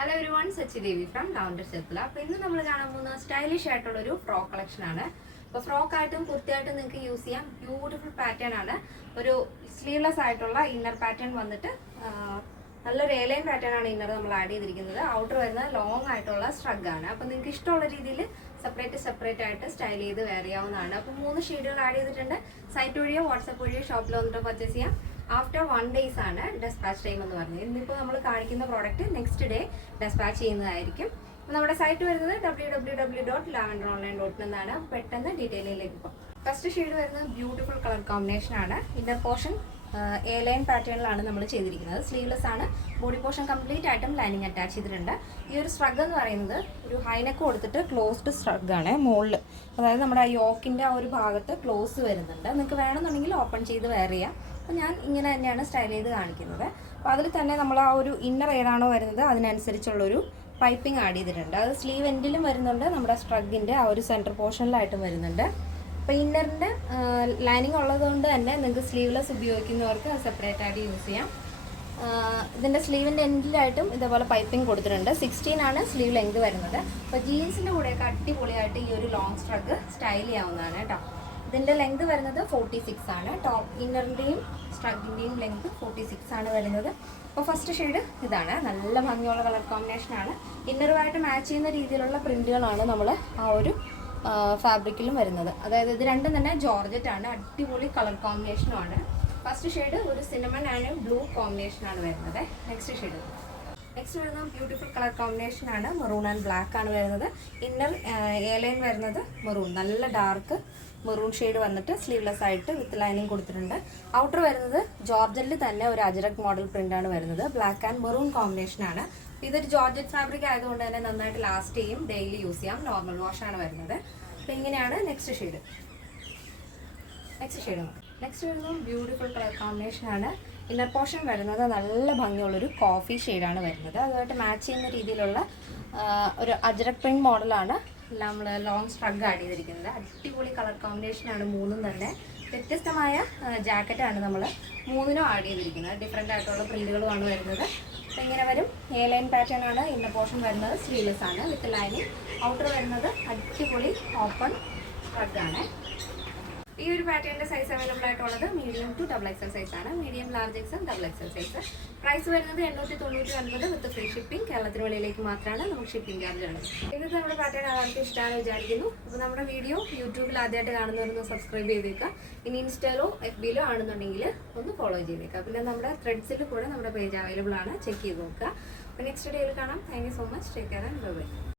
Hello everyone, Sachi Devi from Lavender Chetla. അപ്പോൾ ഇന്ന് നമ്മൾ കാണാൻ പോകുന്ന സ്റ്റൈലിഷ് ആയിട്ടുള്ള ഒരു ഫ്രോക്ക് കളക്ഷൻ ആണ്. അപ്പോൾ ഫ്രോക്ക് ആയിട്ടും കുർത്തിയായിട്ടും നിങ്ങൾക്ക് യൂസ് ചെയ്യാം. ബ്യൂട്ടിഫുൾ പാറ്റേൺ ആണ്. ഒരു സ്ലീവ്ലെസ് ആയിട്ടുള്ള ഇന്നർ പാറ്റേൺ വന്നിട്ട് നല്ലൊരു എലൈൻ പാറ്റേൺ ആണ് ഇന്നർ നമ്മൾ ആഡ് ചെയ്തിരിക്കുന്നത്. ഔട്ടർ വരുന്നത് ലോങ് ആയിട്ടുള്ള സ്ട്രഗ് ആണ്. അപ്പോൾ നിങ്ങൾക്ക് ഇഷ്ടമുള്ള രീതിയിൽ സെപ്പറേറ്റ് ആയിട്ട് സ്റ്റൈൽ ചെയ്ത് വെയർ ചെയ്യാവുന്നതാണ്. അപ്പോൾ 3 ഷെയ്ഡുകൾ ആഡ് ചെയ്തിട്ടുണ്ട്. സൈറ്റ് വഴിയോ വാട്സാപ്പ് വഴിയോ ഷോപ്പിൽ വന്നിട്ട് പർച്ചേസ് ചെയ്യാം. ആഫ്റ്റർ 1 days ആണ് ഡെസ്പാച്ച് ടൈം എന്ന് പറഞ്ഞത്. ഇന്നിപ്പോൾ നമ്മൾ കാണിക്കുന്ന പ്രോഡക്റ്റ് നെക്സ്റ്റ് ഡേ ഡെസ്പാച്ച് ചെയ്യുന്നതായിരിക്കും. അപ്പോൾ നമ്മുടെ സൈറ്റ് വരുന്നത് www.lavenderonline.in എന്നാണ്. പെട്ടെന്ന് ഡീറ്റെയിലിലേക്ക് പോകാം. ഫസ്റ്റ് ഷെയ്ഡ് വരുന്നത് ബ്യൂട്ടിഫുൾ കളർ കോമ്പിനേഷൻ ആണ്. ഇന്നർ പോർഷൻ എ ലൈൻ പാറ്റേണിലാണ് നമ്മൾ ചെയ്തിരിക്കുന്നത്. സ്ലീവ്ലെസ് ആണ്. ബോഡി പോർഷൻ കംപ്ലീറ്റ് ആയിട്ടും ലൈനിങ് അറ്റാച്ച് ചെയ്തിട്ടുണ്ട്. ഈ ഒരു സ്ട്രഗ് എന്ന് പറയുന്നത് ഒരു ഹൈനെക്ക് കൊടുത്തിട്ട് ക്ലോസ്ഡ് സ്ട്രഗ് ആണ് മുകളിൽ. അതായത് നമ്മുടെ യോക്കിൻ്റെ ആ ഒരു ഭാഗത്ത് ക്ലോസ് വരുന്നുണ്ട്. നിങ്ങൾക്ക് വേണമെന്നുണ്ടെങ്കിൽ ഓപ്പൺ ചെയ്ത് വെയർ ചെയ്യാം. അപ്പോൾ ഞാൻ ഇങ്ങനെ തന്നെയാണ് സ്റ്റൈൽ ചെയ്ത് കാണിക്കുന്നത്. അപ്പോൾ അതിൽ തന്നെ നമ്മൾ ആ ഒരു ഇന്നർ ഏതാണോ വരുന്നത് അതിനനുസരിച്ചുള്ളൊരു പൈപ്പിംഗ് ആഡ് ചെയ്തിട്ടുണ്ട്. അത് സ്ലീവ് എൻഡിലും വരുന്നുണ്ട്, നമ്മുടെ സ്ട്രഗിൻ്റെ ആ ഒരു സെൻറ്റർ പോർഷനിലായിട്ടും വരുന്നുണ്ട്. അപ്പോൾ ഇന്നറിൻ്റെ ലൈനിങ് ഉള്ളതുകൊണ്ട് തന്നെ നിങ്ങൾക്ക് സ്ലീവ്ലെസ് ഉപയോഗിക്കുന്നവർക്ക് സെപ്പറേറ്റ് ആയിട്ട് യൂസ് ചെയ്യാം. ഇതിൻ്റെ സ്ലീവിൻ്റെ എൻഡിലായിട്ടും ഇതേപോലെ പൈപ്പിംഗ് കൊടുത്തിട്ടുണ്ട്. 16 ആണ് സ്ലീവ് ലെങ്ത് വരുന്നത്. അപ്പോൾ ജീൻസിൻ്റെ കൂടെയൊക്കെ അടിപൊളിയായിട്ട് ഈ ഒരു ലോങ് സ്ട്രഗ് സ്റ്റൈൽ ചെയ്യാവുന്നതാണ് കേട്ടോ. ഇതിൻ്റെ ലെങ്ത് വരുന്നത് 46 ആണ്. ടോപ്പ് ഇന്നറിൻ്റെയും സ്ട്രഗിൻ്റെയും ലെങ്ത് 46 ആണ് വരുന്നത്. അപ്പോൾ ഫസ്റ്റ് ഷെയ്ഡ് ഇതാണ്. നല്ല ഭംഗിയുള്ള കളർ കോമ്പിനേഷനാണ്. ഇന്നറുമായിട്ട് മാച്ച് ചെയ്യുന്ന രീതിയിലുള്ള പ്രിൻറ്റുകളാണ് നമ്മൾ ആ ഒരു ഫാബ്രിക്കിലും വരുന്നത്. അതായത് ഇത് രണ്ടും തന്നെ ജോർജറ്റ് ആണ്. അടിപൊളി കളർ കോമ്പിനേഷനുമാണ്. ഫസ്റ്റ് ഷെയ്ഡ് ഒരു സിനമൺ ആൻഡ് ബ്ലൂ കോമ്പിനേഷനാണ് വരുന്നത്. നെക്സ്റ്റ് വരുന്നത് ബ്യൂട്ടിഫുൾ കളർ കോമ്പിനേഷനാണ്. മെറൂൺ ആൻഡ് ബ്ലാക്ക് ആണ് വരുന്നത്. ഇന്നർ എ ലൈൻ വരുന്നത് മെറൂൺ, നല്ല ഡാർക്ക് മെറൂൺ ഷെയ്ഡ് വന്നിട്ട് സ്ലീവ്ലെസ് ആയിട്ട് വിത്ത് ലൈനിങ് കൊടുത്തിട്ടുണ്ട്. ഔട്ടർ വരുന്നത് ജോർജറ്റിൽ തന്നെ ഒരു അജറക് മോഡൽ പ്രിൻ്റാണ് വരുന്നത്. ബ്ലാക്ക് ആൻഡ് മെറൂൺ കോമ്പിനേഷനാണ്. ഇതൊരു ജോർജറ്റ് ഫാബ്രിക് ആയതുകൊണ്ട് തന്നെ നന്നായിട്ട് ലാസ്റ്റ് ചെയ്യും, ഡെയിലി യൂസ് ചെയ്യാം. നോർമൽ വാഷാണ് വരുന്നത്. അപ്പോൾ ഇങ്ങനെയാണ് നെക്സ്റ്റ് വരുന്നത് ബ്യൂട്ടിഫുൾ കളർ കോമ്പിനേഷനാണ്. ഇന്നർ പോർഷൻ വരുന്നത് നല്ല ഭംഗിയുള്ളൊരു കോഫി ഷെയ്ഡാണ് വരുന്നത്. അതുമായിട്ട് മാച്ച് ചെയ്യുന്ന രീതിയിലുള്ള ഒരു അജറക് പ്രിന്റ് മോഡലാണ് നമ്മൾ ലോങ് സ്ട്രഗ് ആഡ് ചെയ്തിരിക്കുന്നത്. അടിപൊളി കളർ കോമ്പിനേഷനാണ് മൂന്നും തന്നെ. വ്യത്യസ്തമായ ജാക്കറ്റാണ് നമ്മൾ മൂന്നിനും ആഡ് ചെയ്തിരിക്കുന്നത്. ഡിഫറെൻ്റ് ആയിട്ടുള്ള പ്രിൻറ്റുകളുമാണ് വരുന്നത്. അപ്പോൾ ഇങ്ങനെ വരും. എ ലൈൻ പാറ്റേൺ ആണ്. ഇന്നർ പോർഷൻ വരുന്നത് സ്ലീവ്ലെസ് ആണ് വിത്ത് ലൈനിങ്. ഔട്ടർ വരുന്നത് അടിപൊളി ഓപ്പൺ സ്ട്രഗ് ആണ്. ഈ ഒരു പാറ്റേണിൻ്റെ സൈസ് അവൈലബിൾ ആയിട്ടുള്ളത് മീഡിയം ടു XXL സൈസാണ്. Medium large XL XXL size. Price വരുന്നത് 899 വിത്ത് ഫ്രീ ഷിപ്പിംഗ്. കേരളത്തിന് വെളിയിലേക്ക് മാത്രമാണ് നമുക്ക് ഷിപ്പിംഗ് ചാർജ് ഉള്ളത്. ഇന്നത്തെ നമ്മുടെ പാറ്റേൺ ആൾക്ക് ഇഷ്ടമാണെന്ന് വിചാരിക്കുന്നു. അപ്പോൾ നമ്മുടെ വീഡിയോ യൂട്യൂബിൽ ആദ്യമായിട്ട് കാണുന്നവരൊന്ന് സബ്സ്ക്രൈബ് ചെയ്തേക്കുക. ഇനി ഇൻസ്റ്റയിലോ FBയിലോ ആണെന്നുണ്ടെങ്കിൽ ഒന്ന് ഫോളോ ചെയ്തേക്കുക. പിന്നെ നമ്മുടെ ത്രെഡ്സിൽ കൂടെ നമ്മുടെ പേജ് അവൈലബിൾ ആണ്. ചെക്ക് ചെയ്ത് നോക്കുക. അപ്പോൾ നെക്സ്റ്റ് ഡേയിൽ കാണാം. Thank you so much. Take care and by.